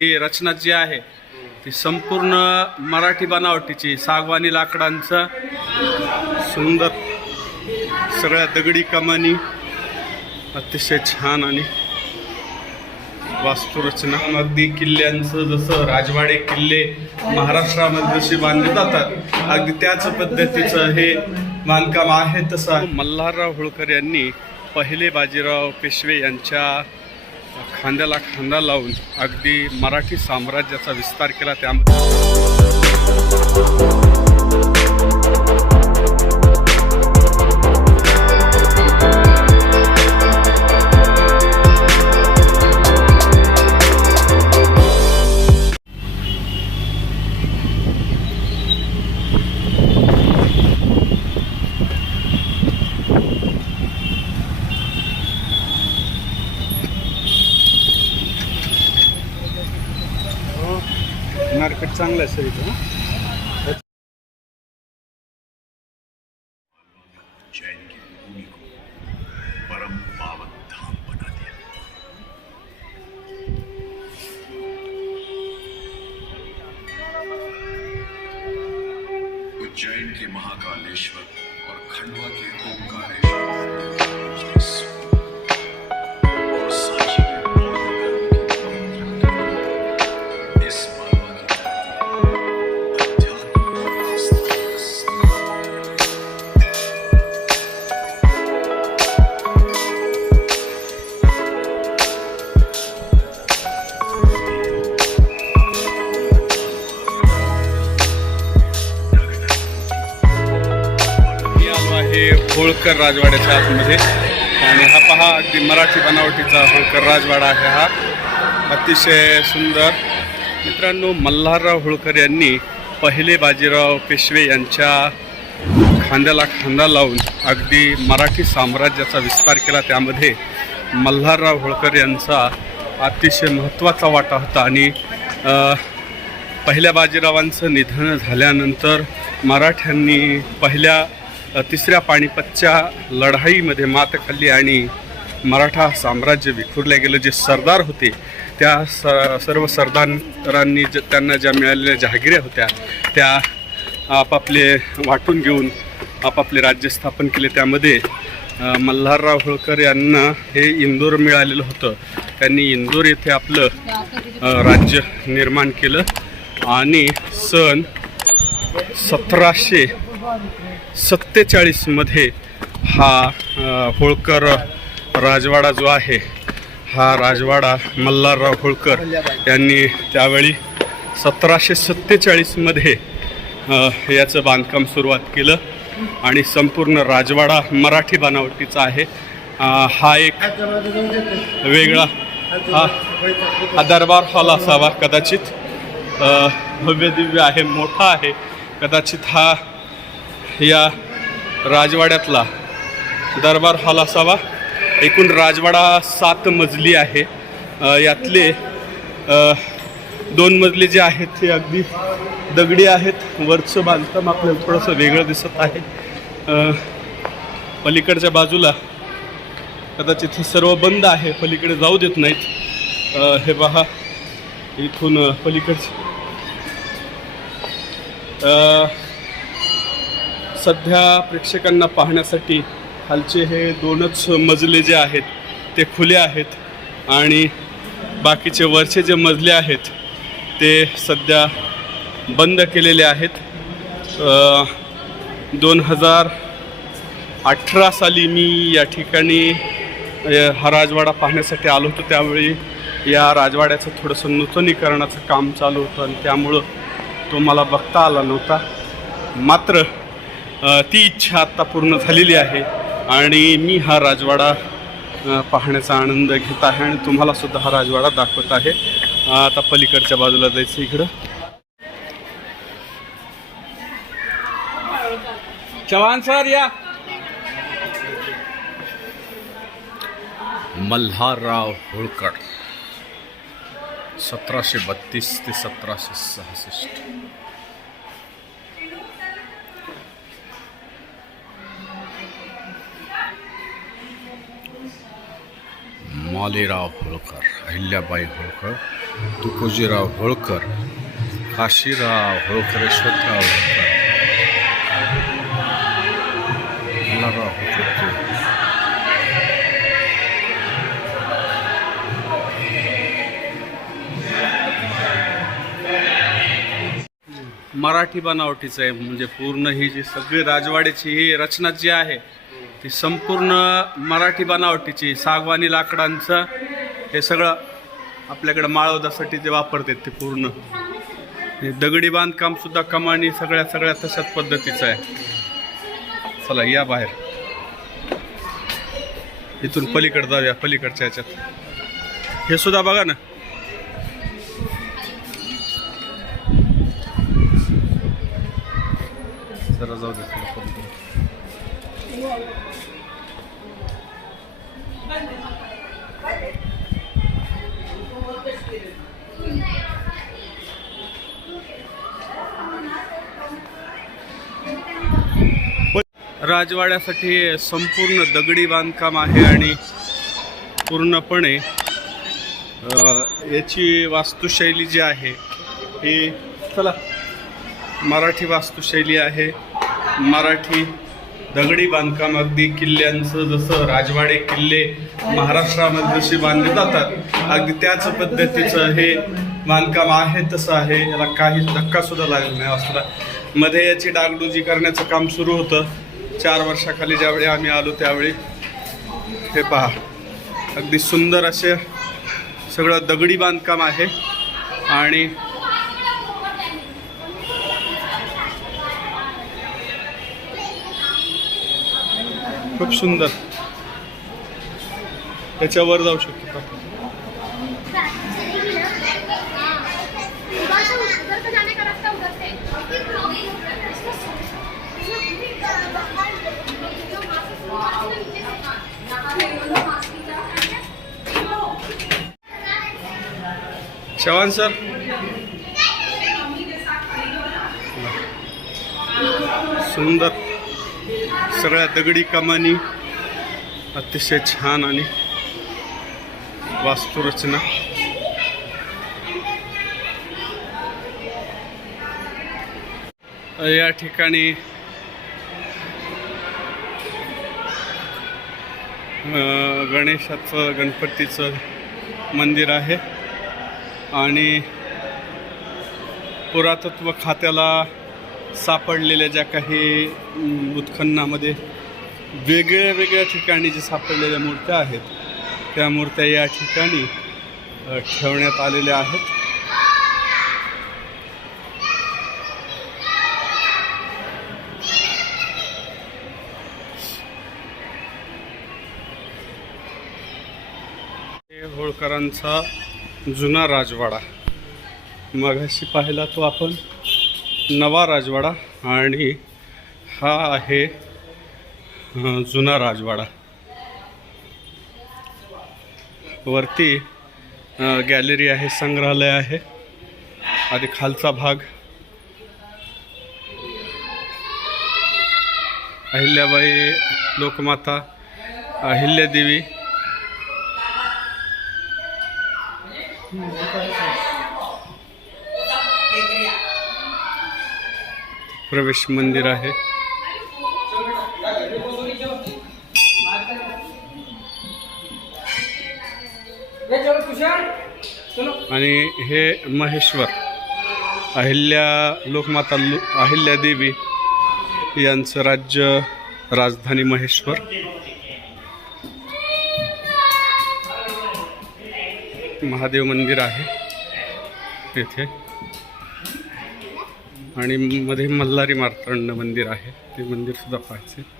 ही रचना जी आहे ती संपूर्ण मराठी बनावटीची सागवानी लाकडांचं सुंदर सगळ्या दगडी कमानी अतिशय छान आणि वास्तुरचना. अगदी किल्ल्यांचं जसं राजवाडे किल्ले महाराष्ट्रामध्ये जसे बांधले जातात अगदी त्याच पद्धतीचं हे बांधकाम आहे तसं. मल्हारराव होळकर यांनी पहिले बाजीराव पेशवे यांच्या खांद्याला खांदा लावून अगदी मराठी साम्राज्याचा विस्तार केला त्यामध्ये. चांगलं जैन की भूमि को परम धाम बना दिया उज्जैन के महाकालेश्वर और खंडवा के होळकर राजवाड्याच्या आतमध्ये. आणि हा पहा अगदी मराठी बनावटीचा होळकर राजवाडा आहे हा. अतिशय सुंदर. मित्रांनो मल्हारराव होळकर यांनी पहिले बाजीराव पेशवे यांच्या खांद्याला खांदा लावून अगदी मराठी साम्राज्याचा विस्तार केला. त्यामध्ये मल्हारराव होळकर यांचा अतिशय महत्त्वाचा वाटा होता. आणि पहिल्या बाजीरावांचं निधन झाल्यानंतर मराठ्यांनी पहिल्या तिसऱ्या पानिपतच्या लढाईमध्ये मात खाल्ली आणि मराठा साम्राज्य विखुरले गेलं. जे सरदार होते त्या स सर्व सरदारांनी ज त्यांना ज्या मिळालेल्या जहागिऱ्या होत्या त्या आपापले वाटून घेऊन आपापले राज्य स्थापन केले. त्यामध्ये मल्हारराव होळकर यांना हे इंदोर मिळालेलं होतं. त्यांनी इंदोर येथे आपलं राज्य निर्माण केलं आणि सन सतराशे सत्तेचाळीसमध्ये हा होळकर राजवाडा जो आहे हा राजवाडा मल्हारराव होळकर यांनी त्यावेळी सतराशे सत्तेचाळीसमध्ये याचं बांधकाम सुरुवात केलं. आणि संपूर्ण राजवाडा मराठी बनावटीचा आहे. हा एक वेगळा हा हा दरबार हॉल असावा कदाचित. भव्य दिव्य आहे मोठा आहे. कदाचित हा या राजवाड्यातला दरबार हॉल असावा. एकूण राजवाडा सात मजली आहे. यातले दोन मजले जे आहेत ते अगदी दगडी आहेत. वरचं बांधकाम आपल्याला थोडंसं वेगळं दिसत आहे. पलीकडच्या बाजूला कदाचित हे सर्व बंद आहे. पलीकडे जाऊ देत नाहीत. हे पहा. इथून पलीकडचं. पलीकडचे सध्या प्रेक्षकांना पाहण्यासाठी खालचे हे दोनच मजले जे आहेत ते खुले आहेत आणि बाकीचे वरचे जे मजले आहेत ते सध्या बंद केलेले आहेत. दोन हजार अठरा साली मी या ठिकाणी हा राजवाडा पाहण्यासाठी आलो होतो. त्यावेळी या राजवाड्याचं थोडंसं नूतनीकरणाचं काम चालू होतं आणि त्यामुळं तो मला बघता आला नव्हता. मात्र ती इच्छा आत्ता पूर्ण झालेली आहे आणि मी हा राजवाडा पाहण्याचा आनंद घेत आहे आणि तुम्हाला सुद्धा हा राजवाडा दाखवत आहे. आता पलीकडच्या बाजूला जायचं इकडं. चव्हाण सर या. मल्हारराव होळकर सतराशे बत्तीस ते सतराशे सहासष्ट. मालेराव होळकर अहिल्याबाई होळकर तुकोजीराव होळकर काशीराव होळकर यशवंतराव होळकर. मल्हारराव होळकर मराठी बनावटीचं आहे म्हणजे पूर्ण ही जी सगळी राजवाड्याची ही रचना जी आहे ती संपूर्ण मराठी बनावटीची सागवानी लाकडांचं हे सगळं आपल्याकडं माळवदासाठी जे वापरतात ते पूर्ण. दगडी बांधकाम सुद्धा कमानी सगळ्या सगळ्या तशाच पद्धतीचं आहे. चला या बाहेर. इथून पलीकडे जाऊया पलीकडच्या ह्याच्यात. हे सुद्धा बघा ना. जरा जाऊ दे राजवाड्यासाठी संपूर्ण दगडी बांधकाम आहे आणि पूर्णपणे याची वास्तुशैली जी आहे ही चला मराठी वास्तुशैली आहे. मराठी दगडी बांधकाम अगदी किल्ल्यांचं जसं राजवाडे किल्ले महाराष्ट्रामध्ये जसे बांधले जातात अगदी त्याच पद्धतीचं हे बांधकाम आहे तसं आहे. याला काही धक्का सुद्धा लागला नाही वास्तूला. मध्ये याची डागडुजी करण्याचं काम सुरू होतं. चार वर्षाखाली ज्यावेळी आम्ही आलो त्यावेळी हे पहा अगदी सुंदर असे सगळं दगडी बांधकाम आहे आणि खूप सुंदर. त्याच्यावर जाऊ शकतो चव्हाण सर. सुंदर. सगळ्या दगडी कमानी. अतिशय छान आणि वास्तुरचना. या ठिकाणी गणेशाचं गणपतीचं मंदिर आहे. आणि पुरातत्व खात्याला सापडलेल्या ज्या काही उत्खननामध्ये वेगळ्या वेगळ्या ठिकाणी जे सापडलेल्या मूर्त्या आहेत त्या मूर्त्या या ठिकाणी ठेवण्यात आलेल्या आहेत. होळकरांचा जुना राजवाडा. मगाशी पाहिला तो आपण नवा राजवाडा आणि हा आहे जुना राजवाडा. वरती गॅलरी आहे संग्रहालय आहे. आधी खालचा भाग. अहिल्याबाई लोकमाता अहिल्यादेवी प्रवेश मंदिर आहे. आणि हे महेश्वर अहिल्या लोकमाता लो- अहिल्यादेवी यांचं राज्य राजधानी महेश्वर. महादेव मंदिर आहे तेथे. आणि मध्ये मल्हारी मार्तंड मंदिर आहे. ते मंदिरसुद्धा पाहायचे.